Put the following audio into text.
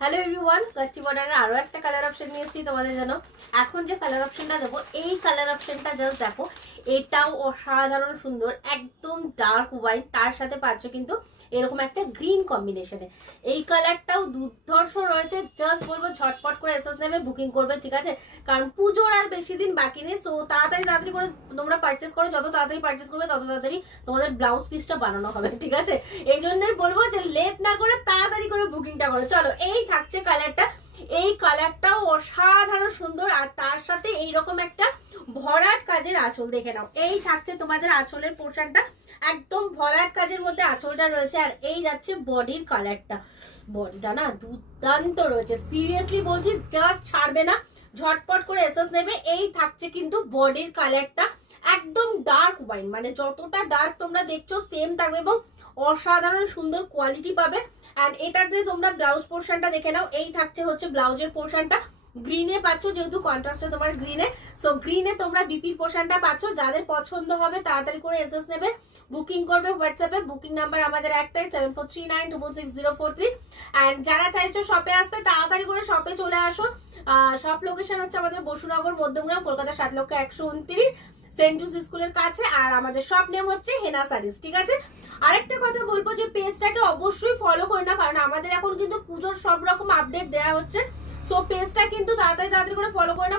Hello everyone, kacchi বর্ডারের আরো একটা কালার অপশন নিয়ে এসেছি তোমাদের জন্য। এখন যে কালার অপশনটা দেবো, এই কালার অপশনটা জাস্ট দেখো, এটাও অসাধারণ সুন্দর, একদম ডার্ক হোয়াইট, তার সাথে পাচ্ছ কিন্তু এরকম একটা গ্রিন কম্বিনেশনে। এই কালারটাও দুর্ধর্ষ রয়েছে। জাস্ট বলবো ঝটপট করে এসএস নেবে, বুকিং করবে, ঠিক আছে? কারণ পুজোর আর বেশি দিন বাকি নেই। সো তাড়াতাড়ি তাড়াতাড়ি করে তোমরা পারচেস করো, যত তাড়াতাড়ি পারচেস করবে তত তাড়াতাড়ি তোমাদের ব্লাউজ পিসটা বানানো হবে, ঠিক আছে? এই জন্যই বলবো যে লেট না করে তাড়াতাড়ি করে বুকিংটা করো। চলো, এই থাকছে কালারটা। এই কালারটাও অসাধারণ সুন্দর, আর তার সাথে এইরকম একটা ভরাট কাজের আঁচল দেখে নাও। এই থাকছে তোমাদের আঁচলের পোর্শনটা, একদম ভরাট কাজের মধ্যে আঁচলটা রয়েছে। আর এই যাচ্ছে বডির কালারটা, বডিটা না দুর্দান্ত রয়েছে, সিরিয়াসলি বলছি, জাস্ট ছাড়বে না, ঝটপট করে এসএস নেবে। এই থাকছে কিন্তু বডির কালারটা, একদম ডার্ক ওয়াইন, মানে যতটা ডার্ক তোমরা দেখছো সেম থাকবে এবং অসাধারণ সুন্দর কোয়ালিটি পাবে। অ্যান্ড এটাতে তোমরা ব্লাউজ পোর্শনটা দেখে নাও। এই থাকছে হচ্ছে ব্লাউজের পোর্শনটা, গ্রিনে পাচ্ছ, যেহেতু কন্ট্রাস্টে তোমার গ্রিনে, সো গ্রিনে তোমরা বিপির পোর্শনটা পাচ্ছ। যাদের পছন্দ হবে তাড়াতাড়ি করে এসএস নেবে, বুকিং করবে হোয়াটসঅ্যাপে। বুকিং নাম্বার আমাদের একটাই, 7439666043। অ্যান্ড যারা চাইছো শপে আসতে, তাড়াতাড়ি করে শপে চলে আসো। শপ লোকেশন হচ্ছে আমাদের বসুনগর, মধ্যমগ্রাম, কলকাতা 7,129, সেন্ট জুস স্কুলের কাছে। আর আমাদের শপ নেম হচ্ছে হেনা সারিস, ঠিক আছে? আরেকটা কথা বলবো যে পেজটাকে অবশ্যই ফলো করে না, কারণ আমাদের এখন কিন্তু পুজোর সব রকম আপডেট দেওয়া হচ্ছে। সো পেজটা কিন্তু তাড়াতাড়ি তাড়াতাড়ি করে ফলো করে না।